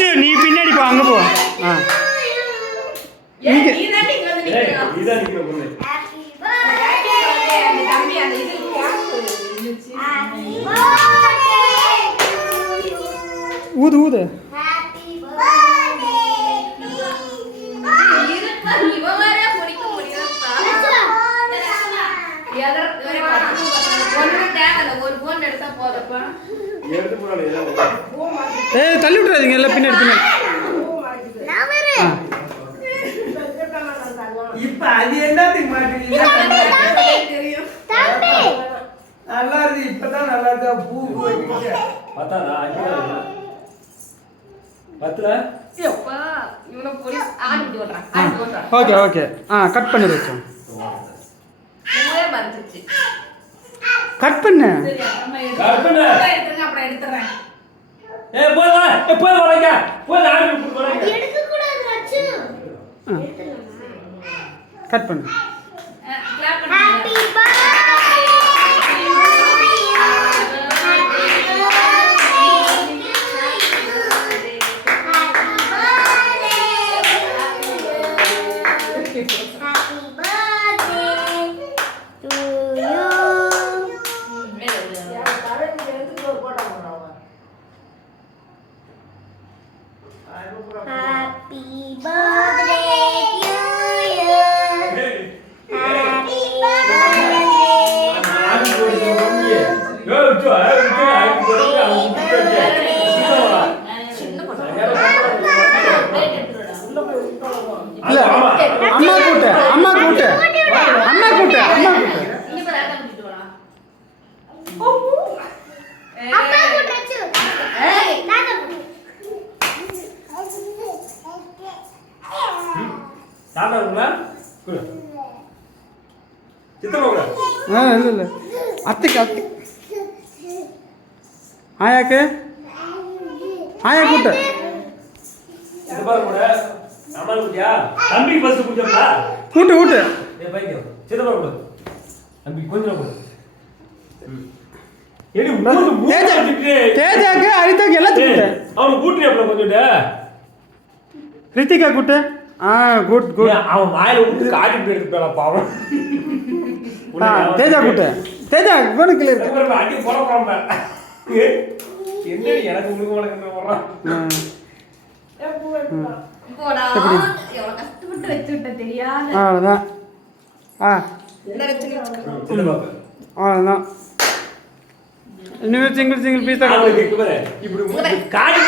அச்சு நீ பின்னாடி போ அங்கே போ ஆ ஊது ஊது ஏய் தள்ளி விட்டுறாதீங்க எல்லாம் பின்னாடி பின்னாடி இப்ப அது என்னத்துக்கு மாட்டீங்க நல்லா இருக்கு இப்பதான் நல்லா இருக்கா பூ பத்தாதா பத்துல ஓகே ஓகே ஆ கட் பண்ணி வச்சோம் கட் பண்ணு கட் பண்ணு இல்ல அம்மா கூட்ட அம்மா கூட்ட அம்மா கூட்ட அம்மா கூட்ட இல்ல அத்தைக்கு அத்தை ஆயாக்கு ஆயா கூட்ட கூட்டு கூட்டு தேஜாக்கு ஹரிதாக்கு எல்லாத்துக்கும் அவனுக்கு கூட்டு கொஞ்சம் ரித்திகா கூட்டு ஆ குட் குட் அவன் வாயில விட்டு காட்டி எடுத்து பாவம் தேஜா கூட்டு தேஜா கோனுக்குள்ள இருக்கு அடி போட போறாம என்ன எனக்கு உங்களுக்கு வணக்கம் போறான் அவ்வளோதான் அவ்வளோதான் இன்னும் சிங்கிள் பீஸ் தான் இப்படி காட்டி